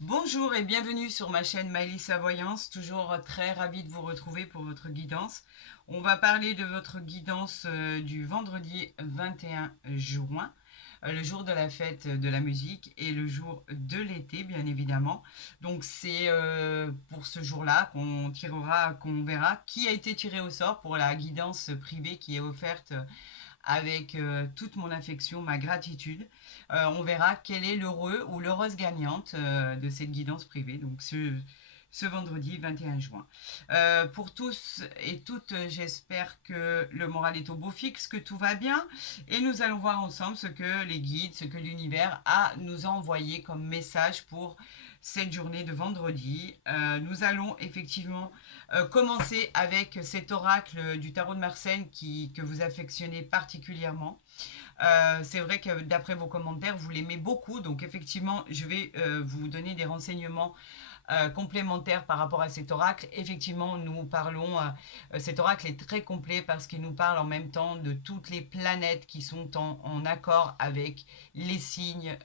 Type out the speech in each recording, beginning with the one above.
Bonjour et bienvenue sur ma chaîne Maëlys Voyance, toujours très ravie de vous retrouver pour votre guidance. On va parler de votre guidance du vendredi 21 juin, le jour de la fête de la musique et le jour de l'été bien évidemment. Donc c'est pour ce jour-là qu'on verra qui a été tiré au sort pour la guidance privée qui est offerte avec toute mon affection, ma gratitude. On verra quel est l'heureux ou l'heureuse gagnante de cette guidance privée, donc ce vendredi 21 juin. Pour tous et toutes, j'espère que le moral est au beau fixe, que tout va bien, et nous allons voir ensemble ce que les guides, ce que l'univers a nous envoyé comme message pour cette journée de vendredi. Nous allons effectivement commencer avec cet oracle du tarot de Mersenne que vous affectionnez particulièrement. C'est vrai que d'après vos commentaires, vous l'aimez beaucoup, donc effectivement, je vais vous donner des renseignements complémentaires par rapport à cet oracle. Effectivement, nous parlons, cet oracle est très complet parce qu'il nous parle en même temps de toutes les planètes qui sont en accord avec les signes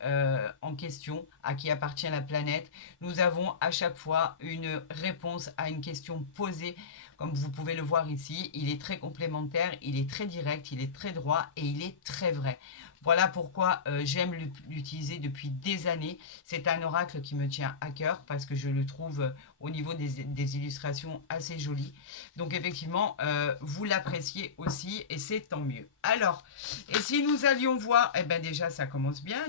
en question, à qui appartient la planète. Nous avons à chaque fois une réponse à une question posée. Comme vous pouvez le voir ici, il est très complémentaire, il est très direct, il est très droit et il est très vrai. Voilà pourquoi j'aime l'utiliser depuis des années. C'est un oracle qui me tient à cœur parce que je le trouve au niveau des illustrations assez joli. Donc effectivement, vous l'appréciez aussi et c'est tant mieux. Alors, et si nous allions voir, eh bien déjà ça commence bien,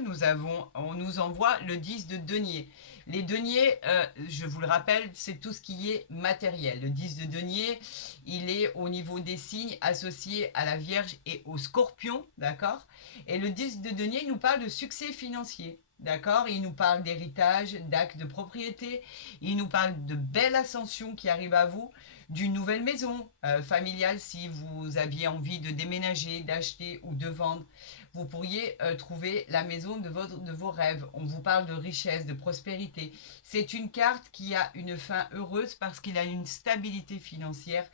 on nous envoie le 10 de denier. Les deniers, je vous le rappelle, c'est tout ce qui est matériel. Le 10 de denier, il est au niveau des signes associés à la Vierge et au Scorpion, d'accord. Et le 10 de denier nous parle de succès financier. D'accord. Il nous parle d'héritage, d'actes de propriété. Il nous parle de belle ascension qui arrive à vous, d'une nouvelle maison familiale si vous aviez envie de déménager, d'acheter ou de vendre. Vous pourriez trouver la maison de vos rêves. On vous parle de richesse, de prospérité. C'est une carte qui a une fin heureuse parce qu'il a une stabilité financière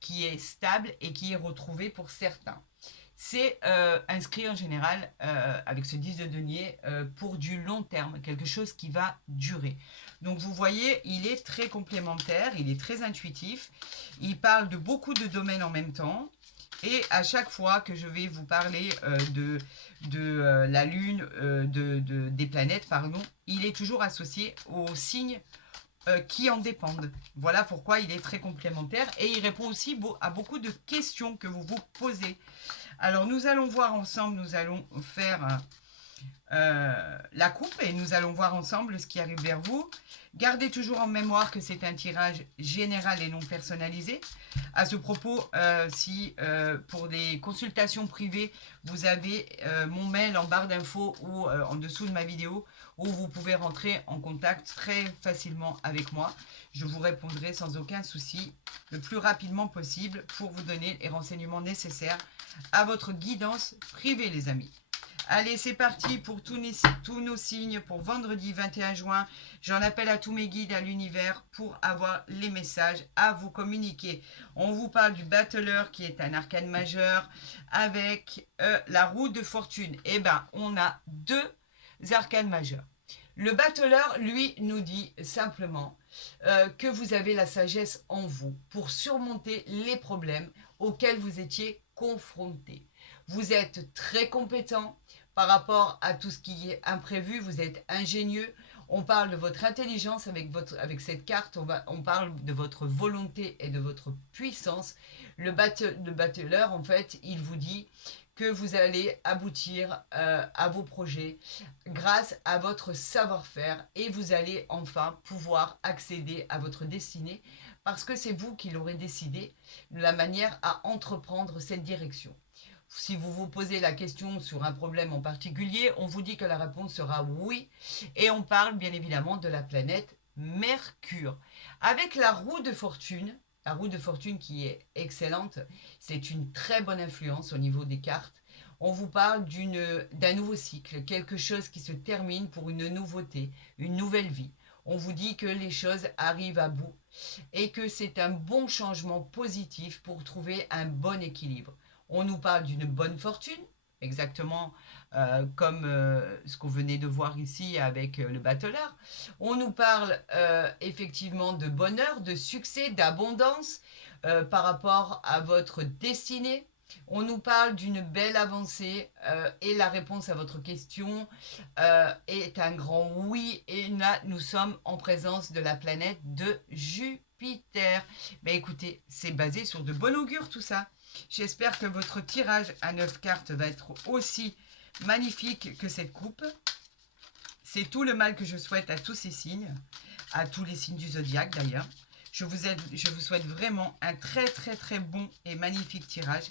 qui est stable et qui est retrouvée pour certains. C'est inscrit en général avec ce 10 de denier pour du long terme, quelque chose qui va durer. Donc vous voyez, il est très complémentaire, il est très intuitif, il parle de beaucoup de domaines en même temps. Et à chaque fois que je vais vous parler de la Lune, des planètes, pardon, il est toujours associé aux signes qui en dépendent. Voilà pourquoi il est très complémentaire et il répond aussi à beaucoup de questions que vous vous posez. Alors nous allons voir ensemble, nous allons faire la coupe et nous allons voir ensemble ce qui arrive vers vous. Gardez toujours en mémoire que c'est un tirage général et non personnalisé. À ce propos, si pour des consultations privées, vous avez mon mail en barre d'infos ou en dessous de ma vidéo où vous pouvez rentrer en contact très facilement avec moi. Je vous répondrai sans aucun souci le plus rapidement possible pour vous donner les renseignements nécessaires à votre guidance privée, les amis. Allez, c'est parti pour tous nos signes pour vendredi 21 juin. J'en appelle à tous mes guides à l'univers pour avoir les messages à vous communiquer. On vous parle du battleur qui est un arcane majeur avec la roue de fortune. Eh bien, on a deux arcanes majeurs. Le battleur, lui, nous dit simplement que vous avez la sagesse en vous pour surmonter les problèmes auxquels vous étiez confrontés. Vous êtes très compétent par rapport à tout ce qui est imprévu, vous êtes ingénieux. On parle de votre intelligence avec cette carte, on parle de votre volonté et de votre puissance. Le battleur, en fait, il vous dit que vous allez aboutir à vos projets grâce à votre savoir-faire et vous allez enfin pouvoir accéder à votre destinée parce que c'est vous qui l'aurez décidé de la manière à entreprendre cette direction. Si vous vous posez la question sur un problème en particulier, on vous dit que la réponse sera oui et on parle bien évidemment de la planète Mercure. Avec la roue de fortune qui est excellente, c'est une très bonne influence au niveau des cartes. On vous parle d'un nouveau cycle, quelque chose qui se termine pour une nouveauté, une nouvelle vie. On vous dit que les choses arrivent à bout et que c'est un bon changement positif pour trouver un bon équilibre. On nous parle d'une bonne fortune, exactement comme ce qu'on venait de voir ici avec le battleur. On nous parle effectivement de bonheur, de succès, d'abondance par rapport à votre destinée. On nous parle d'une belle avancée et la réponse à votre question est un grand oui. Et là, nous sommes en présence de la planète de Jupiter. Ben écoutez, c'est basé sur de bon augure tout ça. J'espère que votre tirage à 9 cartes va être aussi magnifique que cette coupe. C'est tout le mal que je souhaite à tous ces signes, à tous les signes du zodiaque d'ailleurs. Je vous souhaite vraiment un très très très bon et magnifique tirage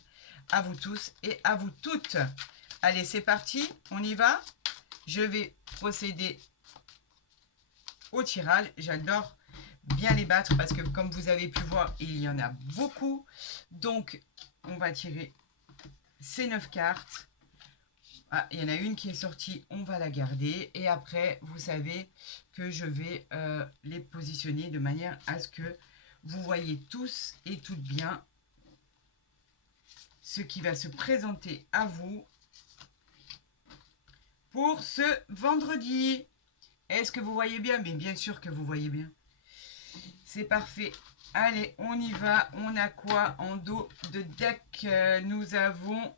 à vous tous et à vous toutes. Allez, c'est parti, on y va. Je vais procéder au tirage. J'adore bien les battre parce que comme vous avez pu voir, il y en a beaucoup. Donc, on va tirer ces 9 cartes. Ah, il y en a une qui est sortie, on va la garder. Et après, vous savez que je vais les positionner de manière à ce que vous voyez tous et toutes bien ce qui va se présenter à vous pour ce vendredi. Est-ce que vous voyez bien? Mais bien sûr que vous voyez bien. C'est parfait. Allez, on y va. On a quoi en dos de deck? Nous avons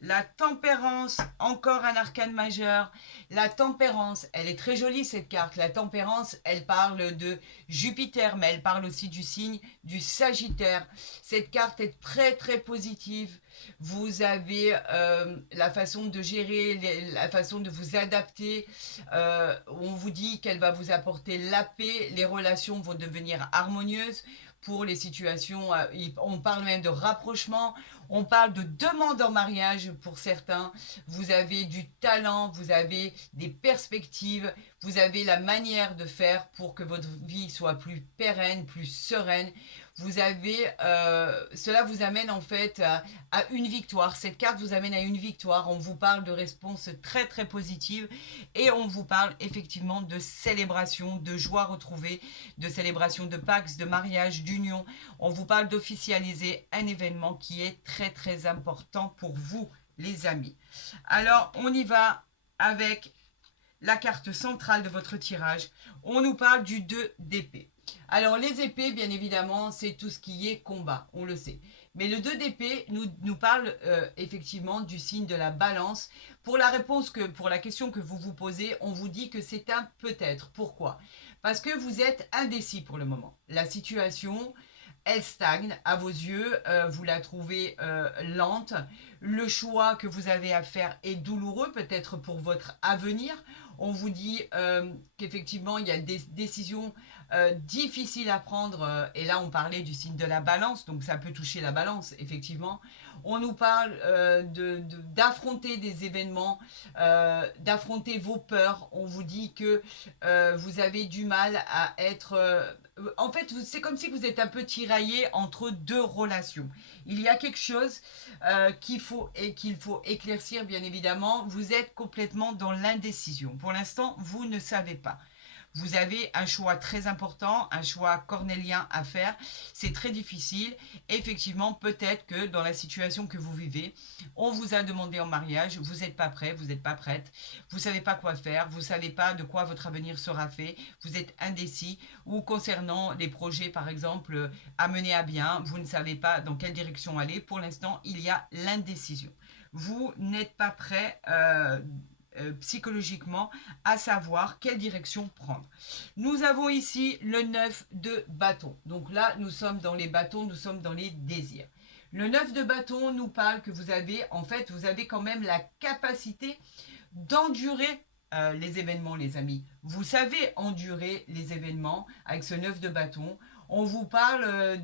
la tempérance, encore un arcane majeur. La tempérance, elle est très jolie cette carte. La tempérance, elle parle de Jupiter, mais elle parle aussi du signe du Sagittaire. Cette carte est très très positive. Vous avez la façon de gérer, la façon de vous adapter. On vous dit qu'elle va vous apporter la paix. Les relations vont devenir harmonieuses pour les situations. On parle même de rapprochement. On parle de demande en mariage pour certains. Vous avez du talent, vous avez des perspectives, vous avez la manière de faire pour que votre vie soit plus pérenne, plus sereine. Vous avez, cela vous amène en fait à une victoire. Cette carte vous amène à une victoire. On vous parle de réponses très très positives et on vous parle effectivement de célébration, de joie retrouvée, de célébration de Pâques, de mariage, d'union. On vous parle d'officialiser un événement qui est très très important pour vous, les amis. Alors, on y va avec la carte centrale de votre tirage. On nous parle du 2 d'épée. Alors, les épées, bien évidemment, c'est tout ce qui est combat, on le sait. Mais le 2 d'épée nous parle effectivement du signe de la balance. Pour la question que vous vous posez, on vous dit que c'est un peut-être. Pourquoi? Parce que vous êtes indécis pour le moment. La situation, elle stagne à vos yeux, vous la trouvez lente. Le choix que vous avez à faire est douloureux, peut-être pour votre avenir. On vous dit qu'effectivement, il y a des décisions difficiles à prendre. Et là, on parlait du signe de la balance, donc ça peut toucher la balance, effectivement. On nous parle d'affronter des événements, d'affronter vos peurs. On vous dit que vous avez du mal à être... en fait, c'est comme si vous êtes un peu tiraillé entre deux relations. Il y a quelque chose qu'il faut éclaircir, bien évidemment. Vous êtes complètement dans l'indécision. Pour l'instant, vous ne savez pas. Vous avez un choix très important, un choix cornélien à faire. C'est très difficile. Effectivement, peut-être que dans la situation que vous vivez, on vous a demandé en mariage, vous n'êtes pas prêt, vous n'êtes pas prête, vous ne savez pas quoi faire, vous ne savez pas de quoi votre avenir sera fait, vous êtes indécis, ou concernant les projets, par exemple, à mener à bien, vous ne savez pas dans quelle direction aller. Pour l'instant, il y a l'indécision. Vous n'êtes pas prêt psychologiquement à savoir quelle direction prendre. Nous avons ici le 9 de bâton. Donc là, nous sommes dans les bâtons, nous sommes dans les désirs. Le 9 de bâton nous parle que vous avez quand même la capacité d'endurer les événements, les amis. Vous savez endurer les événements avec ce 9 de bâton. On vous parle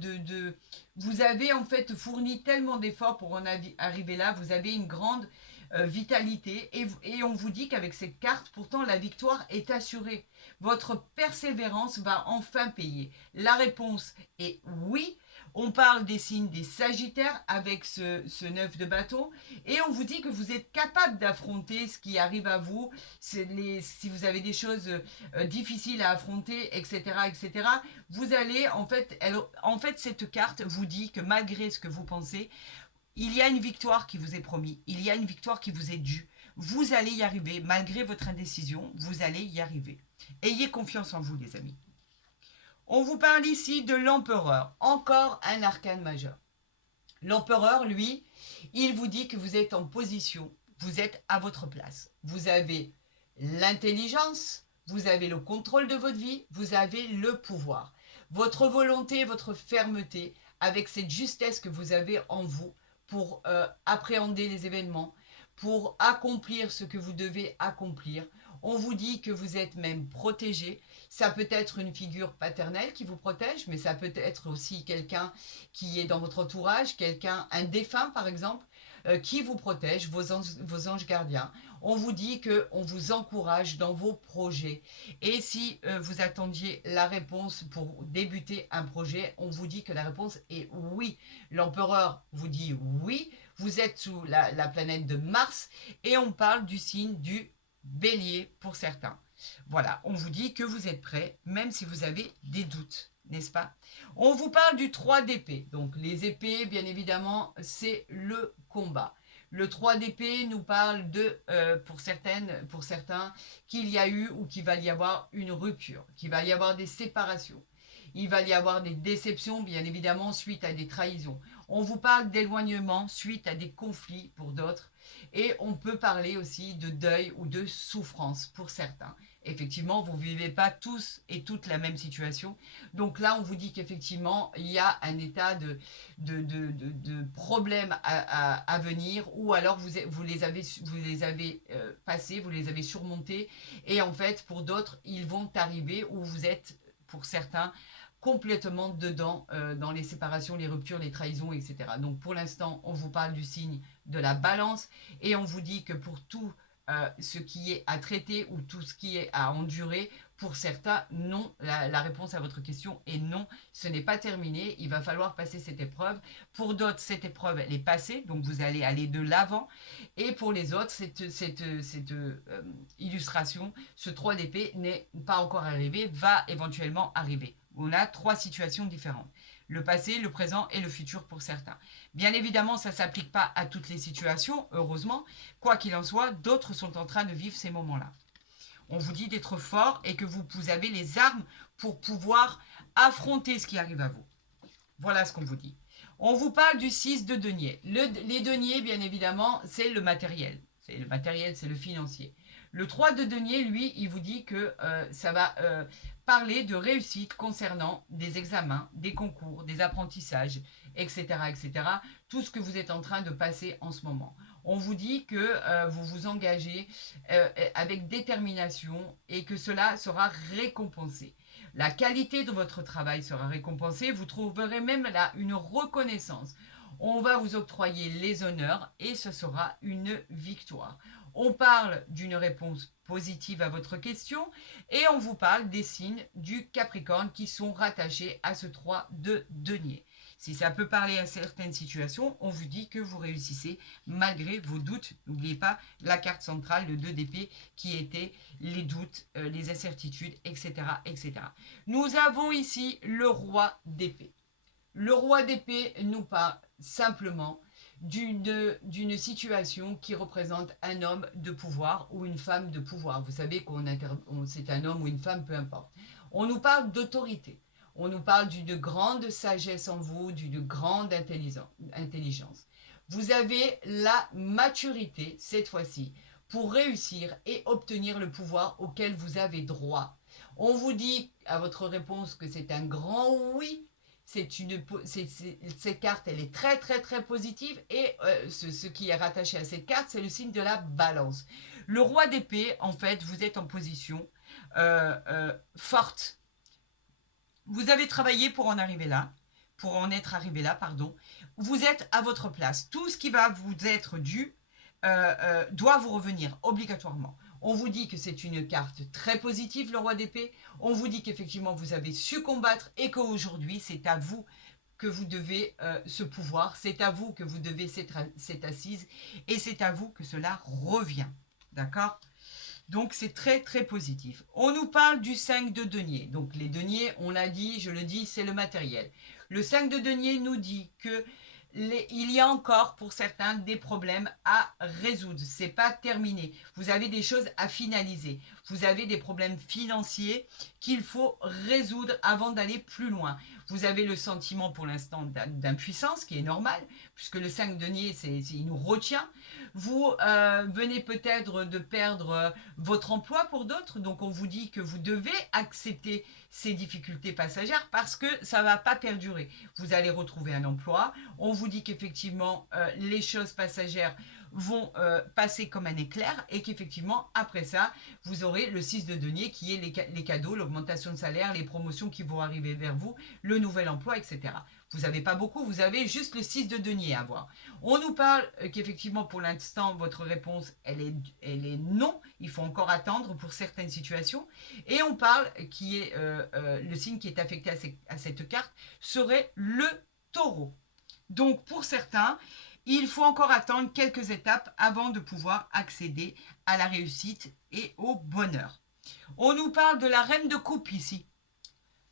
vous avez en fait fourni tellement d'efforts pour en arriver là. Vous avez une grande vitalité et on vous dit qu'avec cette carte, pourtant la victoire est assurée. Votre persévérance va enfin payer. La réponse est oui. On parle des signes des Sagittaires avec ce 9 de bâton et on vous dit que vous êtes capable d'affronter ce qui arrive à vous, si vous avez des choses difficiles à affronter, etc., etc. Vous allez, en fait, cette carte vous dit que malgré ce que vous pensez, il y a une victoire qui vous est promise, il y a une victoire qui vous est due. Vous allez y arriver, malgré votre indécision, vous allez y arriver. Ayez confiance en vous, les amis. On vous parle ici de l'empereur, encore un arcane majeur. L'empereur, lui, il vous dit que vous êtes en position, vous êtes à votre place. Vous avez l'intelligence, vous avez le contrôle de votre vie, vous avez le pouvoir. Votre volonté, votre fermeté, avec cette justesse que vous avez en vous pour appréhender les événements, pour accomplir ce que vous devez accomplir. On vous dit que vous êtes même protégé. Ça peut être une figure paternelle qui vous protège, mais ça peut être aussi quelqu'un qui est dans votre entourage, quelqu'un, un défunt par exemple, qui vous protège, vos anges gardiens. On vous dit qu'on vous encourage dans vos projets. Et si vous attendiez la réponse pour débuter un projet, on vous dit que la réponse est oui. L'empereur vous dit oui. Vous êtes sous la planète de Mars et on parle du signe du Bélier pour certains. Voilà, on vous dit que vous êtes prêts, même si vous avez des doutes, n'est-ce pas? On vous parle du 3 d'épée. Donc les épées, bien évidemment, c'est le combat. Le 3 d'épée nous parle de, pour certains, qu'il y a eu ou qu'il va y avoir une rupture, qu'il va y avoir des séparations. Il va y avoir des déceptions, bien évidemment, suite à des trahisons. On vous parle d'éloignement suite à des conflits pour d'autres. Et on peut parler aussi de deuil ou de souffrance pour certains. Effectivement, vous ne vivez pas tous et toutes la même situation. Donc là, on vous dit qu'effectivement, il y a un état de problème à venir, ou alors vous les avez passés, vous les avez surmontés. Et en fait, pour d'autres, ils vont arriver où vous êtes, pour certains, complètement dedans, dans les séparations, les ruptures, les trahisons, etc. Donc pour l'instant, on vous parle du signe de la balance et on vous dit que pour tout ce qui est à traiter ou tout ce qui est à endurer, pour certains, non. La réponse à votre question est non. Ce n'est pas terminé. Il va falloir passer cette épreuve. Pour d'autres, cette épreuve, elle est passée. Donc, vous allez aller de l'avant. Et pour les autres, cette illustration, ce 3 d'épée n'est pas encore arrivé, va éventuellement arriver. On a 3 situations différentes. Le passé, le présent et le futur pour certains. Bien évidemment, ça ne s'applique pas à toutes les situations, heureusement. Quoi qu'il en soit, d'autres sont en train de vivre ces moments-là. On vous dit d'être fort et que vous avez les armes pour pouvoir affronter ce qui arrive à vous. Voilà ce qu'on vous dit. On vous parle du 6 de denier. Les deniers, bien évidemment, c'est le matériel. C'est le matériel, c'est le financier. Le 3 de denier, lui, il vous dit que ça va parler de réussite concernant des examens, des concours, des apprentissages, etc., etc. Tout ce que vous êtes en train de passer en ce moment. On vous dit que vous vous engagez avec détermination et que cela sera récompensé. La qualité de votre travail sera récompensée. Vous trouverez même là une reconnaissance. On va vous octroyer les honneurs et ce sera une victoire. On parle d'une réponse positive à votre question et on vous parle des signes du Capricorne qui sont rattachés à ce 3 de denier. Si ça peut parler à certaines situations, on vous dit que vous réussissez malgré vos doutes. N'oubliez pas la carte centrale, le 2 d'épée, qui était les doutes, les incertitudes, etc., etc. Nous avons ici le roi d'épée. Le roi d'épée nous parle simplement d'une situation qui représente un homme de pouvoir ou une femme de pouvoir. Vous savez c'est un homme ou une femme, peu importe. On nous parle d'autorité. On nous parle d'une grande sagesse en vous, d'une grande intelligence. Vous avez la maturité, cette fois-ci, pour réussir et obtenir le pouvoir auquel vous avez droit. On vous dit à votre réponse que c'est un grand oui. Cette carte, elle est très, très, très positive. Et ce qui est rattaché à cette carte, c'est le signe de la balance. Le roi d'épée, en fait, vous êtes en position forte. Vous avez travaillé pour en arriver là, pour en être arrivé là, pardon. Vous êtes à votre place. Tout ce qui va vous être dû doit vous revenir obligatoirement. On vous dit que c'est une carte très positive, le roi d'épée. On vous dit qu'effectivement, vous avez su combattre et qu'aujourd'hui, c'est à vous que vous devez ce pouvoir. C'est à vous que vous devez cette assise. Et c'est à vous que cela revient. D'accord ? Donc, c'est très, très positif. On nous parle du 5 de denier. Donc, les deniers, on l'a dit, je le dis, c'est le matériel. Le 5 de denier nous dit que il y a encore pour certains des problèmes à résoudre. C'est pas terminé. Vous avez des choses à finaliser. Vous avez des problèmes financiers qu'il faut résoudre avant d'aller plus loin. Vous avez le sentiment pour l'instant d'impuissance qui est normal puisque le 5 denier, il nous retient. Vous venez peut-être de perdre votre emploi pour d'autres, donc on vous dit que vous devez accepter ces difficultés passagères parce que ça ne va pas perdurer. Vous allez retrouver un emploi, on vous dit qu'effectivement les choses passagères vont passer comme un éclair et qu'effectivement après ça vous aurez le 6 de denier qui est les cadeaux, l'augmentation de salaire, les promotions qui vont arriver vers vous, le nouvel emploi, etc. Vous n'avez pas beaucoup, vous avez juste le 6 de denier à avoir. On nous parle qu'effectivement pour l'instant votre réponse elle est non, il faut encore attendre pour certaines situations et on parle qui est le signe qui est affecté à cette carte serait le taureau. Donc pour certains, il faut encore attendre quelques étapes avant de pouvoir accéder à la réussite et au bonheur. On nous parle de la reine de coupe ici.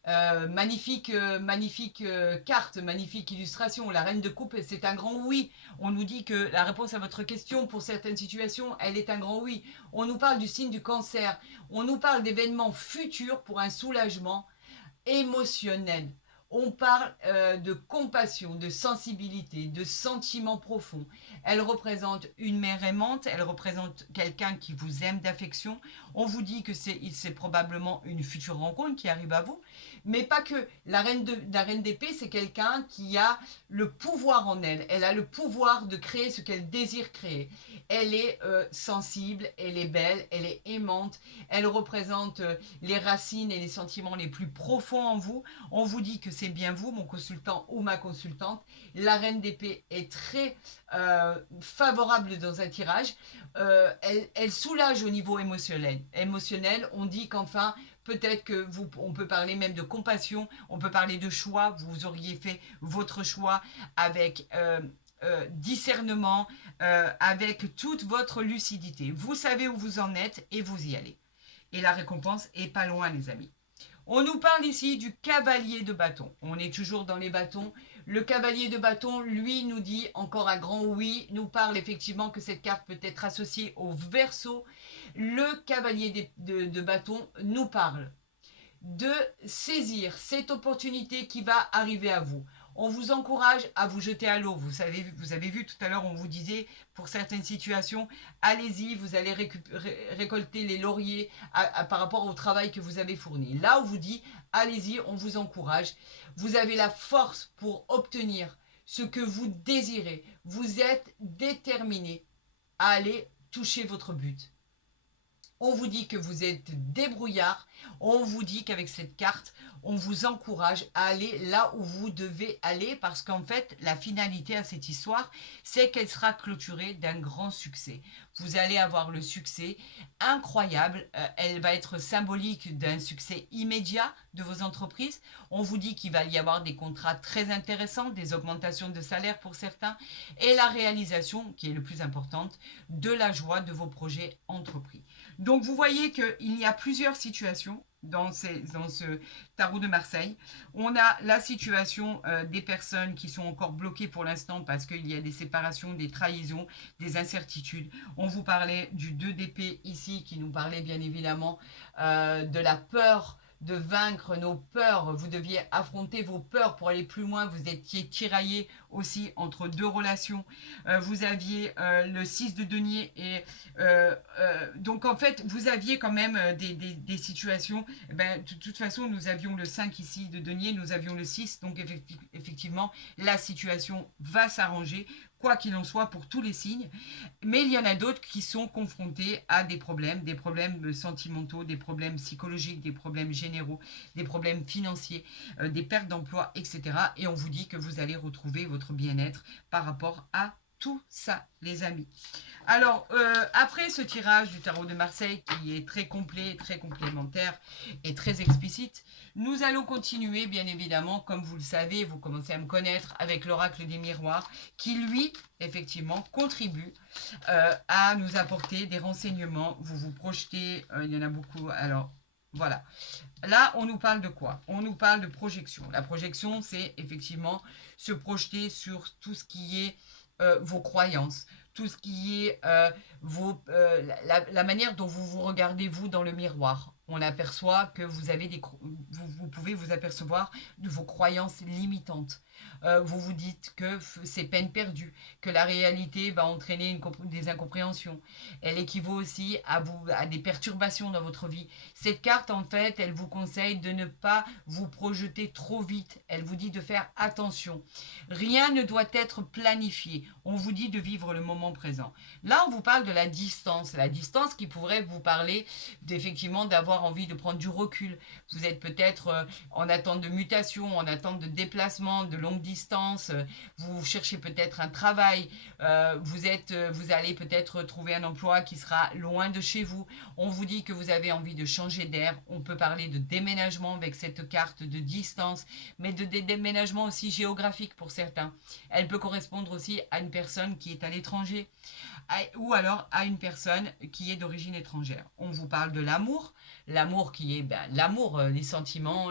Magnifique carte, magnifique illustration. La reine de coupe, c'est un grand oui. On nous dit que la réponse à votre question, pour certaines situations, elle est un grand oui. On nous parle du signe du cancer. On nous parle d'événements futurs pour un soulagement émotionnel. On parle de compassion, de sensibilité, de sentiments profonds. Elle représente une mère aimante, elle représente quelqu'un qui vous aime d'affection. On vous dit que c'est probablement une future rencontre qui arrive à vous, mais pas que. La reine d'épée, c'est quelqu'un qui a le pouvoir en elle. Elle a le pouvoir de créer ce qu'elle désire créer. Elle est sensible, elle est belle, elle est aimante. Elle représente les racines et les sentiments les plus profonds en vous. On vous dit que c'est bien vous, mon consultant ou ma consultante. La reine d'épée est très favorable dans un tirage. Elle soulage au niveau émotionnel. On dit qu'enfin, peut-être que on peut parler même de compassion, on peut parler de choix. Vous auriez fait votre choix avec discernement, avec toute votre lucidité. Vous savez où vous en êtes et vous y allez. Et la récompense est pas loin, les amis. On nous parle ici du cavalier de bâton. On est toujours dans les bâtons. Le cavalier de bâton, lui, nous dit encore un grand oui, nous parle effectivement que cette carte peut être associée au Verseau. Le cavalier de bâton nous parle de saisir cette opportunité qui va arriver à vous. On vous encourage à vous jeter à l'eau. Vous avez vu tout à l'heure, on vous disait, pour certaines situations, allez-y, vous allez récolter les lauriers par rapport au travail que vous avez fourni. Là, on vous dit, allez-y, on vous encourage. Vous avez la force pour obtenir ce que vous désirez. Vous êtes déterminé à aller toucher votre but. On vous dit que vous êtes débrouillard. On vous dit qu'avec cette carte, on vous encourage à aller là où vous devez aller parce qu'en fait, la finalité à cette histoire, c'est qu'elle sera clôturée d'un grand succès. Vous allez avoir le succès incroyable. Elle va être symbolique d'un succès immédiat de vos entreprises. On vous dit qu'il va y avoir des contrats très intéressants, des augmentations de salaire pour certains et la réalisation, qui est le plus importante, de la joie de vos projets entrepris. Donc vous voyez qu'il y a plusieurs situations dans ce tarot de Marseille. On a la situation des personnes qui sont encore bloquées pour l'instant parce qu'il y a des séparations, des trahisons, des incertitudes. On vous parlait du 2 d'épée ici qui nous parlait bien évidemment de la peur de vaincre nos peurs. Vous deviez affronter vos peurs pour aller plus loin. Vous étiez tiraillé aussi entre deux relations. Vous aviez le 6 de denier et donc en fait vous aviez quand même des situations. De toute façon nous avions le 5 ici de denier, nous avions le 6, donc effectivement la situation va s'arranger quoi qu'il en soit pour tous les signes, mais il y en a d'autres qui sont confrontés à des problèmes sentimentaux, des problèmes psychologiques, des problèmes généraux, des problèmes financiers, des pertes d'emploi, etc. Et on vous dit que vous allez retrouver votre bien-être par rapport à tout ça, les amis. Alors, après ce tirage du tarot de Marseille, qui est très complet, très complémentaire et très explicite, nous allons continuer, bien évidemment, comme vous le savez, vous commencez à me connaître, avec l'oracle des miroirs, qui, lui, effectivement, contribue à nous apporter des renseignements. Vous vous projetez, il y en a beaucoup. Alors, Voilà. Là, on nous parle de quoi? On nous parle de projection. La projection, c'est effectivement se projeter sur tout ce qui est vos croyances, tout ce qui est la manière dont vous vous regardez, vous, dans le miroir. On aperçoit que vous avez vous pouvez vous apercevoir de vos croyances limitantes. Vous vous dites que c'est peine perdue, que la réalité va entraîner des incompréhensions. Elle équivaut aussi à des perturbations dans votre vie. Cette carte, en fait, elle vous conseille de ne pas vous projeter trop vite. Elle vous dit de faire attention. Rien ne doit être planifié. On vous dit de vivre le moment présent. Là, on vous parle de la distance. La distance qui pourrait vous parler d'effectivement d'avoir envie de prendre du recul. Vous êtes peut-être en attente de mutation, en attente de déplacement, de longue distance. Vous cherchez peut-être un travail. Vous allez peut-être trouver un emploi qui sera loin de chez vous. On vous dit que vous avez envie de changer d'air. On peut parler de déménagement avec cette carte de distance, mais de déménagement aussi géographique pour certains. Elle peut correspondre aussi à une personne qui est à l'étranger ou alors à une personne qui est d'origine étrangère. On vous parle de l'amour, l'amour qui est l'amour, les sentiments,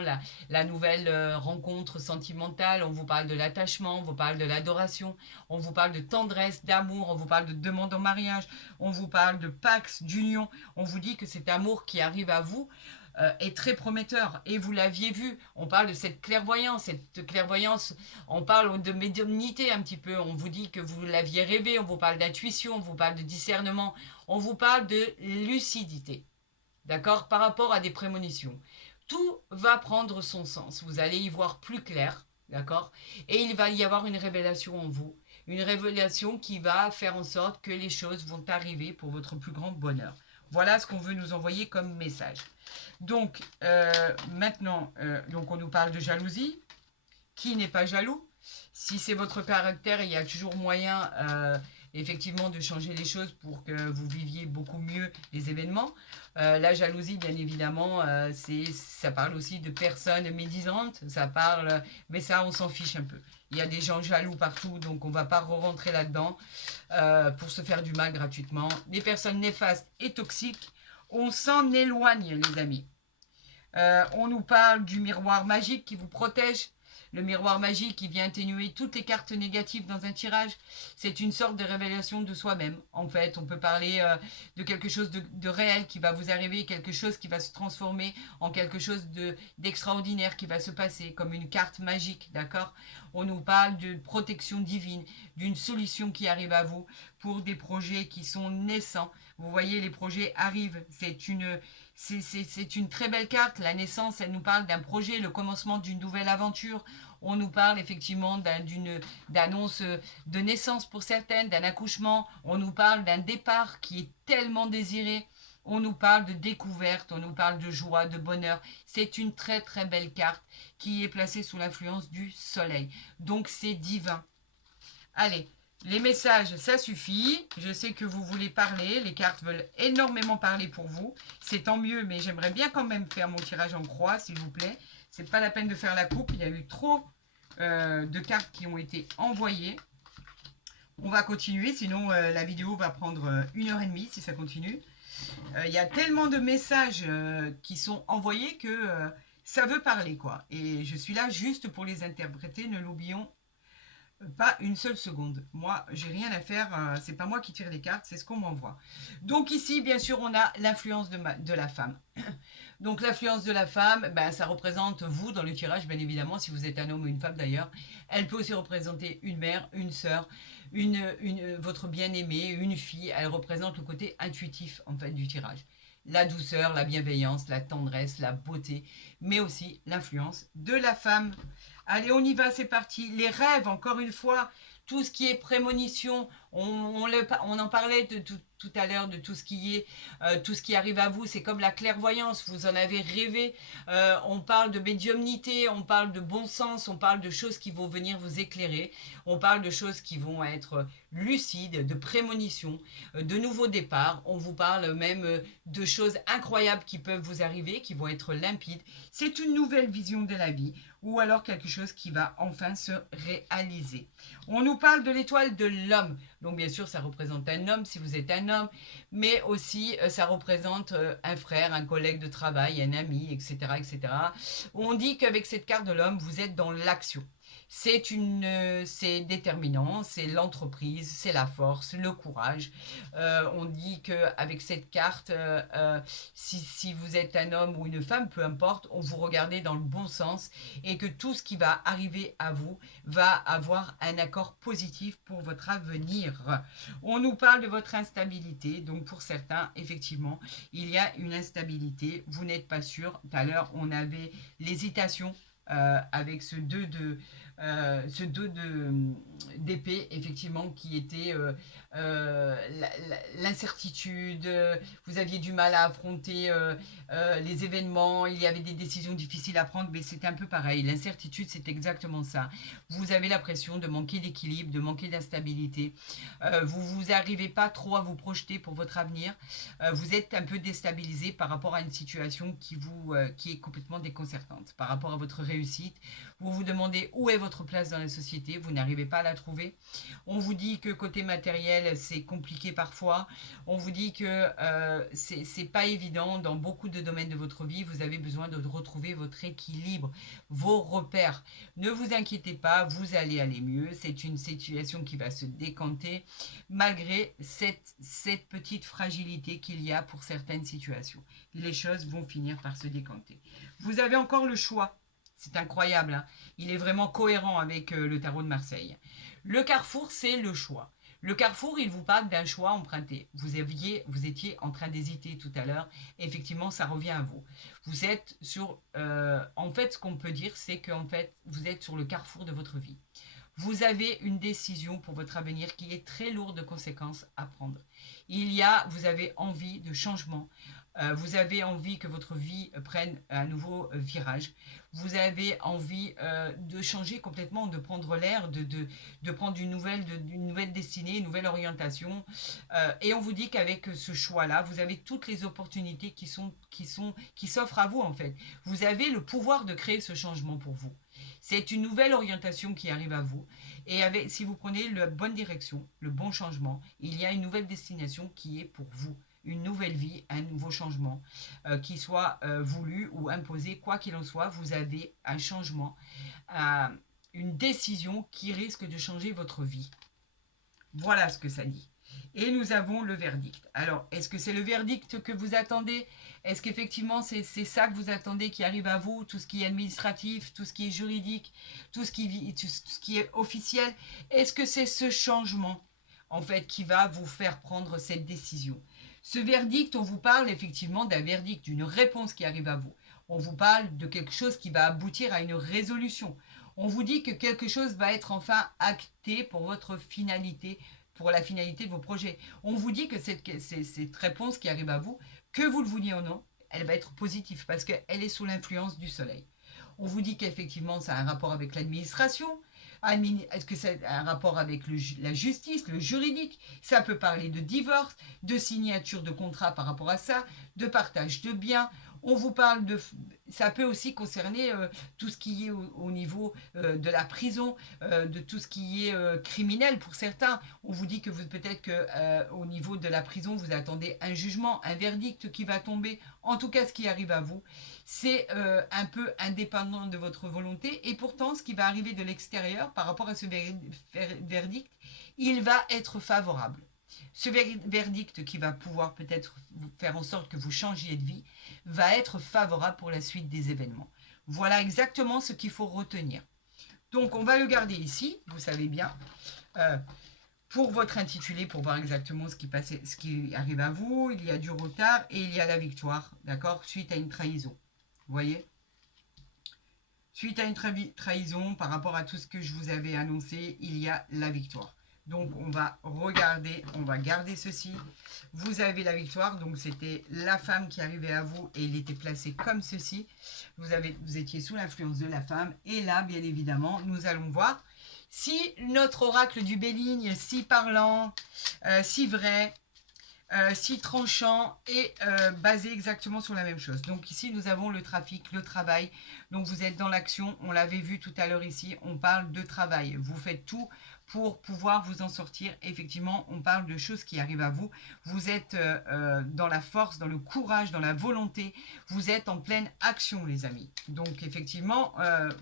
la nouvelle rencontre sentimentale, on vous parle de l'attachement, on vous parle de l'adoration, on vous parle de tendresse, d'amour, on vous parle de demande en mariage, on vous parle de pax, d'union, on vous dit que cet amour qui arrive à vous est très prometteur. Et vous l'aviez vu, on parle de cette clairvoyance, on parle de médiumnité un petit peu, on vous dit que vous l'aviez rêvé, on vous parle d'intuition, on vous parle de discernement, on vous parle de lucidité, d'accord, par rapport à des prémonitions. Tout va prendre son sens, vous allez y voir plus clair, d'accord, et il va y avoir une révélation en vous, une révélation qui va faire en sorte que les choses vont arriver pour votre plus grand bonheur. Voilà ce qu'on veut nous envoyer comme message. Donc, maintenant, donc on nous parle de jalousie. Qui n'est pas jaloux? Si c'est votre caractère, il y a toujours moyen, effectivement, de changer les choses pour que vous viviez beaucoup mieux les événements. La jalousie, bien évidemment, ça parle aussi de personnes médisantes. Ça parle, mais ça, on s'en fiche un peu. Il y a des gens jaloux partout, donc on ne va pas rentrer là-dedans pour se faire du mal gratuitement. Des personnes néfastes et toxiques, on s'en éloigne, les amis. On nous parle du miroir magique qui vous protège. Le miroir magique qui vient atténuer toutes les cartes négatives dans un tirage. C'est une sorte de révélation de soi-même. En fait, on peut parler de quelque chose de réel qui va vous arriver, quelque chose qui va se transformer en quelque chose d'extraordinaire qui va se passer, comme une carte magique, d'accord? On nous parle de protection divine, d'une solution qui arrive à vous pour des projets qui sont naissants. Vous voyez, les projets arrivent. C'est une très belle carte. La naissance, elle nous parle d'un projet, le commencement d'une nouvelle aventure. On nous parle effectivement d'une annonce de naissance pour certaines, d'un accouchement. On nous parle d'un départ qui est tellement désiré. On nous parle de découverte, on nous parle de joie, de bonheur. C'est une très très belle carte qui est placée sous l'influence du soleil. Donc c'est divin. Allez, les messages, ça suffit. Je sais que vous voulez parler. Les cartes veulent énormément parler pour vous. C'est tant mieux, mais j'aimerais bien quand même faire mon tirage en croix, s'il vous plaît. C'est pas la peine de faire la coupe. Il y a eu trop de cartes qui ont été envoyées. On va continuer, sinon la vidéo va prendre 1h30 si ça continue. Il y a tellement de messages qui sont envoyés que ça veut parler, quoi. Et je suis là juste pour les interpréter, ne l'oublions pas une seule seconde. Moi, j'ai rien à faire. C'est pas moi qui tire les cartes, c'est ce qu'on m'envoie. Donc ici, bien sûr, on a l'influence de la femme. Donc l'influence de la femme, ben, ça représente vous dans le tirage, bien évidemment, si vous êtes un homme ou une femme d'ailleurs. Elle peut aussi représenter une mère, une sœur, votre bien-aimée, une fille. Elle représente le côté intuitif, en fait, du tirage. La douceur, la bienveillance, la tendresse, la beauté, mais aussi l'influence de la femme. Allez, on y va, c'est parti. Les rêves, encore une fois, tout ce qui est prémonition, on en parlait tout à l'heure de tout ce qui est, tout ce qui arrive à vous, c'est comme la clairvoyance, vous en avez rêvé. On parle de médiumnité, on parle de bon sens, on parle de choses qui vont venir vous éclairer, on parle de choses qui vont être lucide, de prémonition, de nouveaux départs. On vous parle même de choses incroyables qui peuvent vous arriver, qui vont être limpides. C'est une nouvelle vision de la vie ou alors quelque chose qui va enfin se réaliser. On nous parle de l'étoile de l'homme. Donc bien sûr, ça représente un homme si vous êtes un homme, mais aussi ça représente un frère, un collègue de travail, un ami, etc. etc. On dit qu'avec cette carte de l'homme, vous êtes dans l'action. C'est déterminant, c'est l'entreprise, c'est la force, le courage. On dit qu'avec cette carte, si vous êtes un homme ou une femme, peu importe, on vous regarde dans le bon sens et que tout ce qui va arriver à vous va avoir un accord positif pour votre avenir. On nous parle de votre instabilité, donc pour certains, effectivement, il y a une instabilité, vous n'êtes pas sûr. Tout à l'heure, on avait l'hésitation avec ce 2 d'épée, effectivement, qui était l'incertitude, vous aviez du mal à affronter les événements, il y avait des décisions difficiles à prendre, mais c'était un peu pareil. L'incertitude, c'est exactement ça. Vous avez l'impression de manquer d'équilibre, de manquer d'instabilité. Vous n'arrivez pas trop à vous projeter pour votre avenir. Vous êtes un peu déstabilisé par rapport à une situation qui est complètement déconcertante. Par rapport à votre réussite, vous vous demandez où est votre place dans la société, vous n'arrivez pas à la trouver. On vous dit que côté matériel, c'est compliqué parfois. On vous dit que c'est pas évident dans beaucoup de domaines de votre vie. Vous avez besoin de retrouver votre équilibre, vos repères. Ne vous inquiétez pas, vous allez aller mieux. C'est une situation qui va se décanter malgré cette petite fragilité qu'il y a pour certaines situations. Les choses vont finir par se décanter. Vous avez encore le choix. C'est incroyable, hein. Il est vraiment cohérent avec le tarot de Marseille. Le carrefour, c'est le choix. Le carrefour, il vous parle d'un choix emprunté. Vous étiez en train d'hésiter tout à l'heure. Effectivement, ça revient à vous. Vous êtes sur... en fait, ce qu'on peut dire, c'est qu'en fait, vous êtes sur le carrefour de votre vie. Vous avez une décision pour votre avenir qui est très lourde de conséquences à prendre. Vous avez envie de changement. Vous avez envie que votre vie prenne un nouveau virage. Vous avez envie de changer complètement, de prendre l'air, de prendre une nouvelle destinée, une nouvelle orientation. Et on vous dit qu'avec ce choix-là, vous avez toutes les opportunités qui s'offrent à vous en fait. Vous avez le pouvoir de créer ce changement pour vous. C'est une nouvelle orientation qui arrive à vous. Et si vous prenez la bonne direction, le bon changement, il y a une nouvelle destination qui est pour vous. Une nouvelle vie, un nouveau changement, qui soit voulu ou imposé, quoi qu'il en soit, vous avez un changement, une décision qui risque de changer votre vie. Voilà ce que ça dit. Et nous avons le verdict. Alors, est-ce que c'est le verdict que vous attendez? Est-ce qu'effectivement c'est ça que vous attendez qui arrive à vous? Tout ce qui est administratif, tout ce qui est juridique, tout ce qui est officiel? Est-ce que c'est ce changement, en fait, qui va vous faire prendre cette décision? Ce verdict, on vous parle effectivement d'un verdict, d'une réponse qui arrive à vous. On vous parle de quelque chose qui va aboutir à une résolution. On vous dit que quelque chose va être enfin acté pour votre finalité, pour la finalité de vos projets. On vous dit que cette réponse qui arrive à vous, que vous le vouliez ou non, elle va être positive parce qu'elle est sous l'influence du soleil. On vous dit qu'effectivement, ça a un rapport avec l'administration. Est-ce que c'est un rapport avec la justice, le juridique? Ça peut parler de divorce, de signature de contrat par rapport à ça, de partage de biens. On vous parle de... Ça peut aussi concerner tout ce qui est au niveau de la prison, de tout ce qui est criminel pour certains. On vous dit que peut-être qu'au niveau de la prison, vous attendez un jugement, un verdict qui va tomber. En tout cas, ce qui arrive à vous, c'est un peu indépendant de votre volonté. Et pourtant, ce qui va arriver de l'extérieur par rapport à ce verdict, il va être favorable. Ce verdict qui va pouvoir peut-être faire en sorte que vous changiez de vie va être favorable pour la suite des événements. Voilà exactement ce qu'il faut retenir. Donc on va le garder ici, vous savez bien, pour votre intitulé, pour voir exactement ce qui arrive à vous. Il y a du retard et il y a la victoire, d'accord, suite à une trahison. Vous voyez ? Suite à une trahison, par rapport à tout ce que je vous avais annoncé, il y a la victoire. Donc on va regarder, on va garder ceci. Vous avez la victoire, donc c'était la femme qui arrivait à vous et il était placé comme ceci. Vous étiez sous l'influence de la femme. Et là, bien évidemment, nous allons voir Si notre oracle du Béligne, si parlant, si vrai, si tranchant et basé exactement sur la même chose. Donc ici, nous avons le trafic, le travail. Donc vous êtes dans l'action, on l'avait vu tout à l'heure ici, on parle de travail. Vous faites tout pour pouvoir vous en sortir. Effectivement, on parle de choses qui arrivent à vous. Vous êtes dans la force, dans le courage, dans la volonté. Vous êtes en pleine action, les amis. Donc effectivement,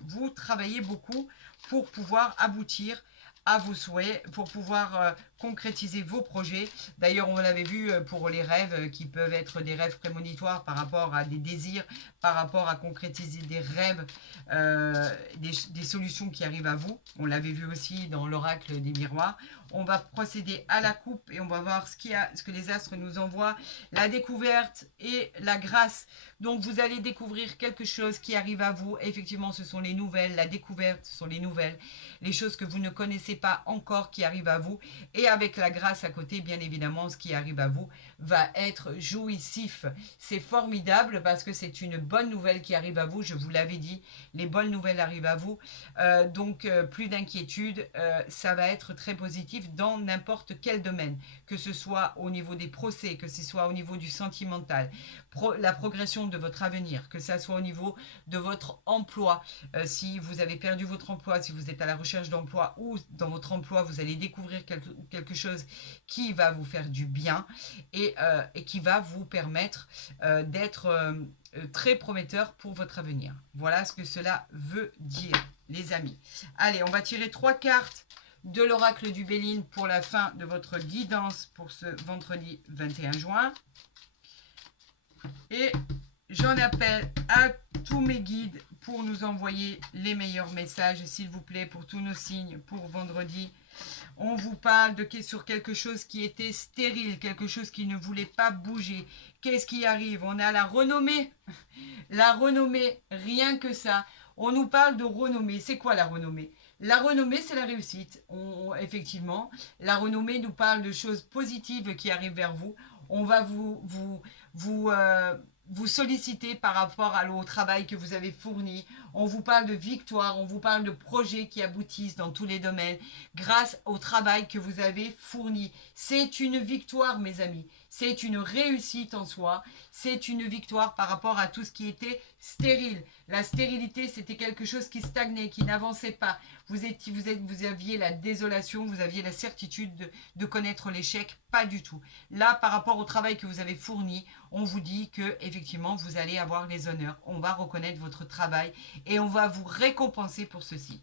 vous travaillez beaucoup pour pouvoir aboutir à vos souhaits, pour pouvoir concrétiser vos projets. D'ailleurs, on l'avait vu pour les rêves qui peuvent être des rêves prémonitoires par rapport à des désirs, par rapport à concrétiser des rêves, des solutions qui arrivent à vous. On l'avait vu aussi dans l'oracle des miroirs. On va procéder à la coupe et on va voir ce que les astres nous envoient, la découverte et la grâce. Donc, vous allez découvrir quelque chose qui arrive à vous. Effectivement, ce sont les nouvelles. La découverte, ce sont les nouvelles. Les choses que vous ne connaissez pas encore qui arrivent à vous. Et avec la grâce à côté, bien évidemment, ce qui arrive à vous va être jouissif. C'est formidable parce que c'est une bonne nouvelle qui arrive à vous. Je vous l'avais dit, les bonnes nouvelles arrivent à vous. Donc, plus d'inquiétude. Ça va être très positif dans n'importe quel domaine, que ce soit au niveau des procès, que ce soit au niveau du sentimental, la progression de votre avenir, que ce soit au niveau de votre emploi. Si vous avez perdu votre emploi, si vous êtes à la recherche d'emploi ou dans votre emploi, vous allez découvrir quelque chose qui va vous faire du bien et qui va vous permettre d'être très prometteur pour votre avenir. Voilà ce que cela veut dire, les amis. Allez, on va tirer 3 cartes de l'oracle du Béline pour la fin de votre guidance pour ce vendredi 21 juin. Et j'en appelle à tous mes guides pour nous envoyer les meilleurs messages, s'il vous plaît, pour tous nos signes pour vendredi. On vous parle sur quelque chose qui était stérile, quelque chose qui ne voulait pas bouger. Qu'est-ce qui arrive? On a la renommée. La renommée, rien que ça. On nous parle de renommée. C'est quoi la renommée? La renommée, c'est la réussite. Effectivement, la renommée nous parle de choses positives qui arrivent vers vous. On va vous solliciter par rapport au travail que vous avez fourni. On vous parle de victoire, on vous parle de projets qui aboutissent dans tous les domaines grâce au travail que vous avez fourni. C'est une victoire, mes amis. C'est une réussite en soi. C'est une victoire par rapport à tout ce qui était stérile. La stérilité, c'était quelque chose qui stagnait, qui n'avançait pas. Vous aviez la désolation, vous aviez la certitude de connaître l'échec. Pas du tout. Là, par rapport au travail que vous avez fourni, on vous dit que effectivement, vous allez avoir les honneurs. On va reconnaître votre travail et on va vous récompenser pour ceci.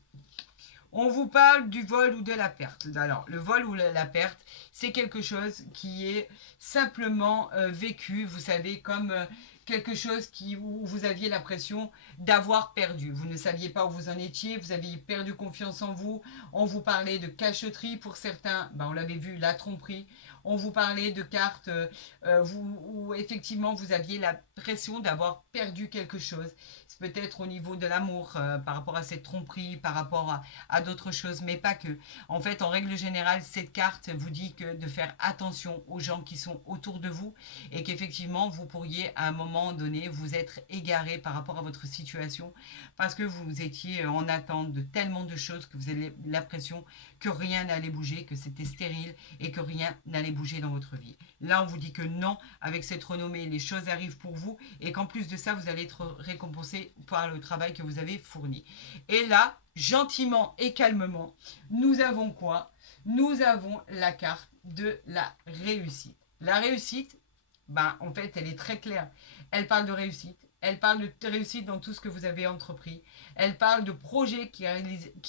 On vous parle du vol ou de la perte. Alors, le vol ou la perte, c'est quelque chose qui est simplement vécu, vous savez, comme quelque chose où vous aviez l'impression d'avoir perdu. Vous ne saviez pas où vous en étiez, vous aviez perdu confiance en vous. On vous parlait de cachotterie pour certains, on l'avait vu, la tromperie. On vous parlait de cartes où effectivement vous aviez l'impression d'avoir perdu quelque chose. C'est peut-être au niveau de l'amour, par rapport à cette tromperie, par rapport à d'autres choses, mais pas que. En fait, en règle générale, cette carte vous dit que de faire attention aux gens qui sont autour de vous et qu'effectivement, vous pourriez à un moment donné vous être égaré par rapport à votre situation parce que vous étiez en attente de tellement de choses que vous avez l'impression que rien n'allait bouger, que c'était stérile et que rien n'allait bouger dans votre vie. Là, on vous dit que non, avec cette renommée, les choses arrivent pour vous et qu'en plus de ça, vous allez être récompensé par le travail que vous avez fourni. Et là, gentiment et calmement, nous avons quoi? Nous avons la carte de la réussite. La réussite, en fait, elle est très claire. Elle parle de réussite. Elle parle de réussite dans tout ce que vous avez entrepris. Elle parle de projets qui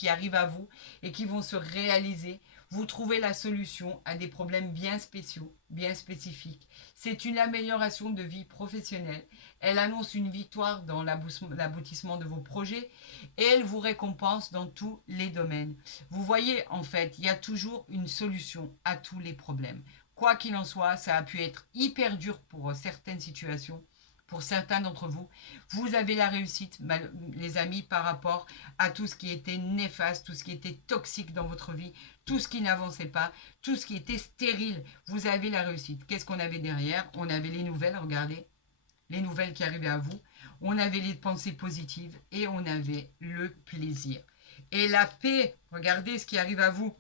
arrivent à vous et qui vont se réaliser. Vous trouvez la solution à des problèmes bien spéciaux, bien spécifiques. C'est une amélioration de vie professionnelle. Elle annonce une victoire dans l'aboutissement de vos projets et elle vous récompense dans tous les domaines. Vous voyez, en fait, il y a toujours une solution à tous les problèmes. Quoi qu'il en soit, ça a pu être hyper dur pour certaines situations. Pour certains d'entre vous, vous avez la réussite, les amis, par rapport à tout ce qui était néfaste, tout ce qui était toxique dans votre vie, tout ce qui n'avançait pas, tout ce qui était stérile. Vous avez la réussite. Qu'est-ce qu'on avait derrière? On avait les nouvelles, regardez, les nouvelles qui arrivaient à vous. On avait les pensées positives et on avait le plaisir. et la paix. Regardez ce qui arrive à vous.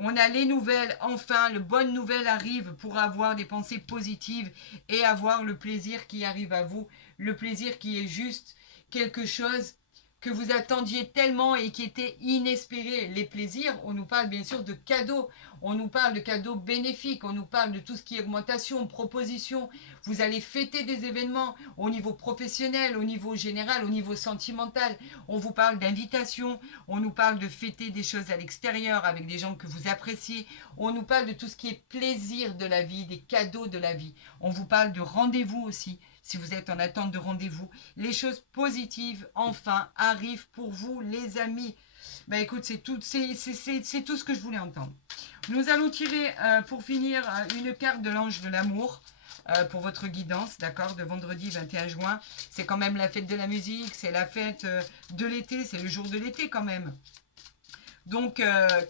On a les nouvelles, enfin, le bonne nouvelle arrive pour avoir des pensées positives et avoir le plaisir qui arrive à vous, le plaisir qui est juste quelque chose que vous attendiez tellement et qui était inespéré. Les plaisirs, on nous parle bien sûr de cadeaux, on nous parle de cadeaux bénéfiques, on nous parle de tout ce qui est augmentation, proposition. Vous allez fêter des événements au niveau professionnel, au niveau général, au niveau sentimental. On vous parle d'invitation, on nous parle de fêter des choses à l'extérieur avec des gens que vous appréciez. On nous parle de tout ce qui est plaisir de la vie, des cadeaux de la vie. On vous parle de rendez-vous aussi, si vous êtes en attente de rendez-vous. Les choses positives, enfin, arrivent pour vous, les amis. Ben écoute, c'est tout ce que je voulais entendre. Nous allons tirer, pour finir, une carte de l'ange de l'amour. Pour votre guidance, d'accord, de vendredi 21 juin. C'est quand même la fête de la musique, c'est la fête de l'été, c'est le jour de l'été quand même. Donc,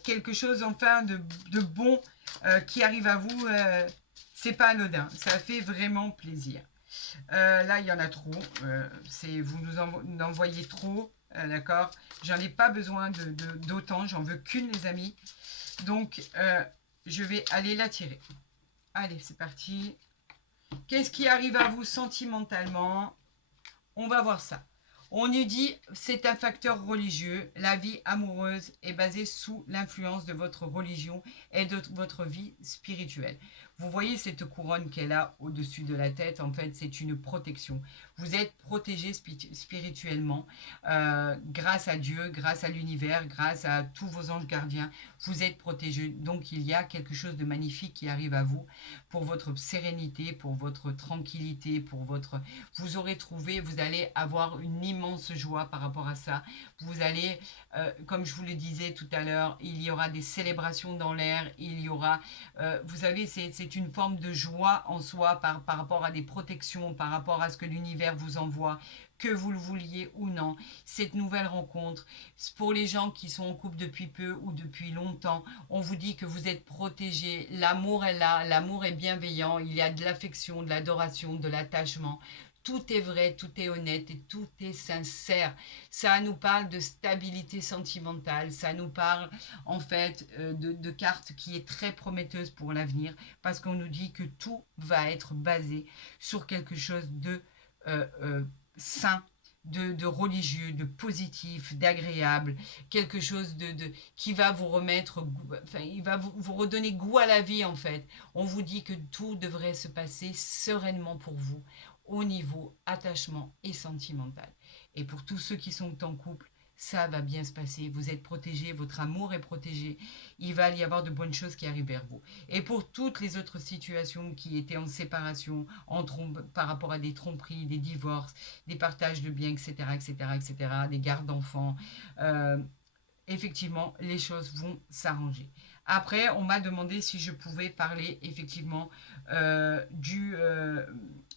quelque chose enfin de bon qui arrive à vous, c'est pas anodin, ça fait vraiment plaisir. Là, il y en a trop, vous nous en envoyez trop, d'accord. J'en ai pas besoin d'autant, j'en veux qu'une, les amis. Donc, je vais aller la tirer. Allez, c'est parti. Qu'est-ce qui arrive à vous sentimentalement? On va voir ça. On nous dit c'est un facteur religieux. La vie amoureuse est basée sous l'influence de votre religion et de votre vie spirituelle. Vous voyez cette couronne qu'elle a au-dessus de la tête, en fait, c'est une protection. Vous êtes protégé spirituellement grâce à Dieu, grâce à l'univers, grâce à tous vos anges gardiens. Vous êtes protégé. Donc, il y a quelque chose de magnifique qui arrive à vous pour votre sérénité, pour votre tranquillité, pour votre... Vous aurez trouvé, vous allez avoir une immense joie par rapport à ça. Vous allez, comme je vous le disais tout à l'heure, il y aura des célébrations dans l'air, il y aura... vous savez, c'est une forme de joie en soi par rapport à des protections, par rapport à ce que l'univers vous envoie, que vous le vouliez ou non. Cette nouvelle rencontre, pour les gens qui sont en couple depuis peu ou depuis longtemps, on vous dit que vous êtes protégés, l'amour est là, l'amour est bienveillant, il y a de l'affection, de l'adoration, de l'attachement. Tout est vrai, tout est honnête et tout est sincère. Ça nous parle de stabilité sentimentale, ça nous parle en fait de cartes qui est très prometteuse pour l'avenir parce qu'on nous dit que tout va être basé sur quelque chose de sain, de religieux, de positif, d'agréable, quelque chose qui va vous remettre, enfin, il va vous redonner goût à la vie en fait. On vous dit que tout devrait se passer sereinement pour vous au niveau attachement et sentimental. Et pour tous ceux qui sont en couple, ça va bien se passer. Vous êtes protégés, votre amour est protégé. Il va y avoir de bonnes choses qui arrivent vers vous. Et pour toutes les autres situations qui étaient en séparation, par rapport à des tromperies, des divorces, des partages de biens, etc., etc., etc., des gardes d'enfants, effectivement, les choses vont s'arranger. Après, on m'a demandé si je pouvais parler effectivement de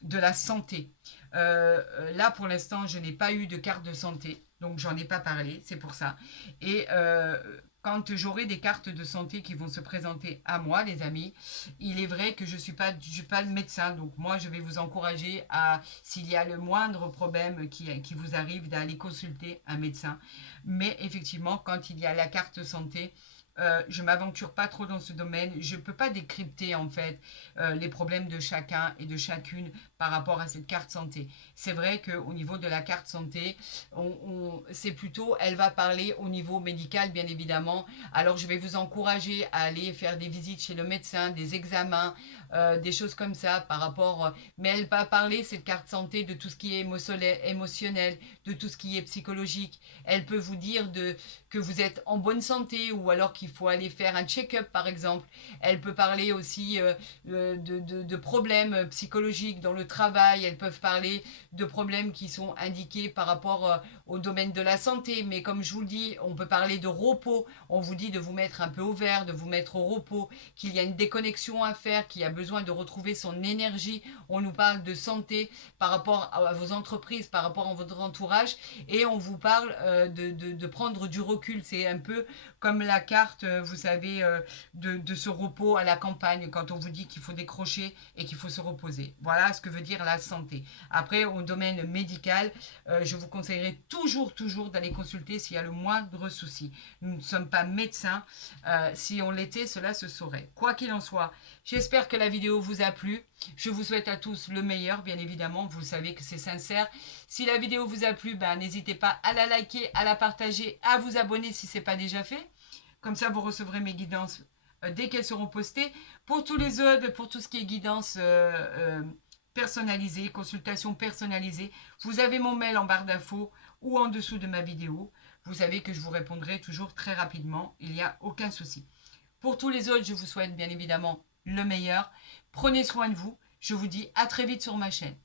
la santé. Là, pour l'instant, je n'ai pas eu de carte de santé, donc j'en ai pas parlé, c'est pour ça. Et quand j'aurai des cartes de santé qui vont se présenter à moi, les amis, il est vrai que je suis pas le médecin, donc moi, je vais vous encourager à, s'il y a le moindre problème qui vous arrive, d'aller consulter un médecin. Mais effectivement, quand il y a la carte santé, je ne m'aventure pas trop dans ce domaine. Je ne peux pas décrypter en fait les problèmes de chacun et de chacune par rapport à cette carte santé. C'est vrai qu'au niveau de la carte santé, c'est plutôt, elle va parler au niveau médical bien évidemment. Alors je vais vous encourager à aller faire des visites chez le médecin, des examens, des choses comme ça par rapport... mais elle va parler, cette carte santé, de tout ce qui est émotionnel, de tout ce qui est psychologique. Elle peut vous dire que vous êtes en bonne santé ou alors qu'il faut aller faire un check-up par exemple. Elle peut parler aussi de problèmes psychologiques dans le travail. Elles peuvent parler de problèmes qui sont indiqués par rapport au domaine de la santé. Mais comme je vous le dis, on peut parler de repos. On vous dit de vous mettre un peu au vert, de vous mettre au repos, qu'il y a une déconnexion à faire, qu'il y a besoin de retrouver son énergie. On nous parle de santé par rapport à vos entreprises, par rapport à votre entourage entourage et on vous parle de prendre du recul. C'est un peu comme la carte, vous savez, de ce repos à la campagne, quand on vous dit qu'il faut décrocher et qu'il faut se reposer. Voilà ce que veut dire la santé. Après, au domaine médical, je vous conseillerais toujours d'aller consulter s'il y a le moindre souci. Nous ne sommes pas médecins. Si on l'était, cela se saurait. Quoi qu'il en soit, j'espère que la vidéo vous a plu. Je vous souhaite à tous le meilleur, bien évidemment. Vous savez que c'est sincère. Si la vidéo vous a plu, n'hésitez pas à la liker, à la partager, à vous abonner si ce n'est pas déjà fait. Comme ça, vous recevrez mes guidances dès qu'elles seront postées. Pour tous les autres, pour tout ce qui est guidance personnalisée, consultation personnalisée, vous avez mon mail en barre d'infos ou en dessous de ma vidéo. Vous savez que je vous répondrai toujours très rapidement. Il n'y a aucun souci. Pour tous les autres, je vous souhaite bien évidemment le meilleur. Prenez soin de vous. Je vous dis à très vite sur ma chaîne.